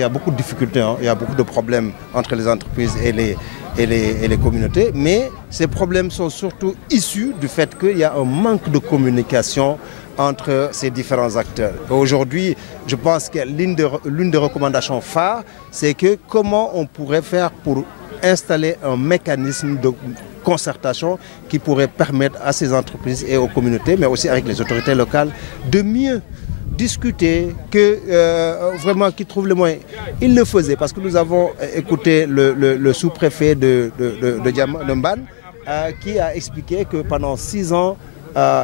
il y a beaucoup de difficultés, hein, il y a beaucoup de problèmes entre les entreprises et les communautés, mais ces problèmes sont surtout issus du fait qu'il y a un manque de communication entre ces différents acteurs. Aujourd'hui, je pense que l'une des recommandations phares, c'est que comment on pourrait faire pour installer un mécanisme de concertation qui pourrait permettre à ces entreprises et aux communautés, mais aussi avec les autorités locales, de mieux discuter, vraiment qu'ils trouvent les moyens. Ils le faisaient parce que nous avons écouté le sous-préfet de Mbane qui a expliqué que pendant 6 ans,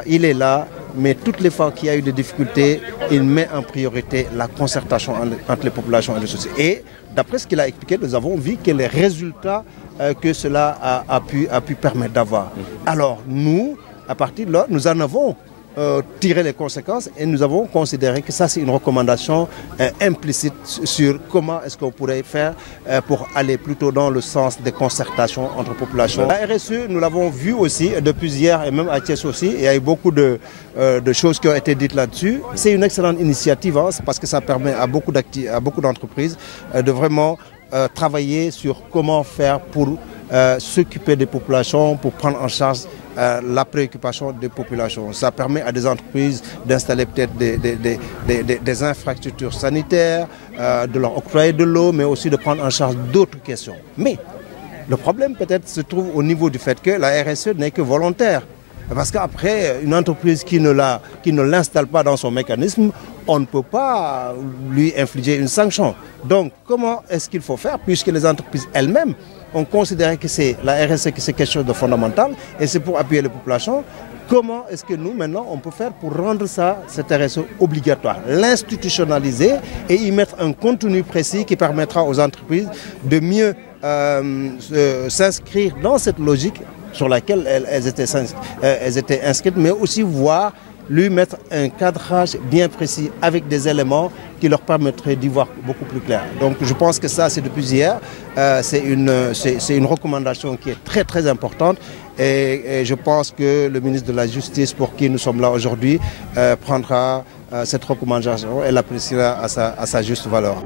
il est là, mais toutes les fois qu'il y a eu des difficultés, il met en priorité la concertation entre les populations et les sociétés. Et d'après ce qu'il a expliqué, nous avons vu que les résultats que cela a pu permettre d'avoir. Alors nous, à partir de là, nous en avons tiré les conséquences et nous avons considéré que ça c'est une recommandation implicite sur comment est-ce qu'on pourrait faire pour aller plutôt dans le sens des concertations entre populations. La RSE, nous l'avons vu aussi depuis hier et même à Thiès aussi, il y a eu beaucoup de choses qui ont été dites là-dessus. C'est une excellente initiative hein, parce que ça permet à beaucoup d'entreprises de vraiment travailler sur comment faire pour s'occuper des populations, pour prendre en charge la préoccupation des populations. Ça permet à des entreprises d'installer peut-être des infrastructures sanitaires, de leur octroyer de l'eau, mais aussi de prendre en charge d'autres questions. Mais le problème peut-être se trouve au niveau du fait que la RSE n'est que volontaire. Parce qu'après, une entreprise qui ne l'installe pas dans son mécanisme, on ne peut pas lui infliger une sanction. Donc, comment est-ce qu'il faut faire, puisque les entreprises elles-mêmes ont considéré que c'est la RSE, que c'est quelque chose de fondamental, et c'est pour appuyer les populations. Comment est-ce que nous, maintenant, on peut faire pour rendre cette RSE obligatoire, l'institutionnaliser et y mettre un contenu précis qui permettra aux entreprises de mieux s'inscrire dans cette logique sur laquelle elles étaient inscrites, mais aussi lui mettre un cadrage bien précis avec des éléments qui leur permettraient d'y voir beaucoup plus clair. Donc je pense que ça, c'est depuis hier. C'est une recommandation qui est très très importante et je pense que le ministre de la Justice, pour qui nous sommes là aujourd'hui, prendra cette recommandation et l'appréciera à sa juste valeur.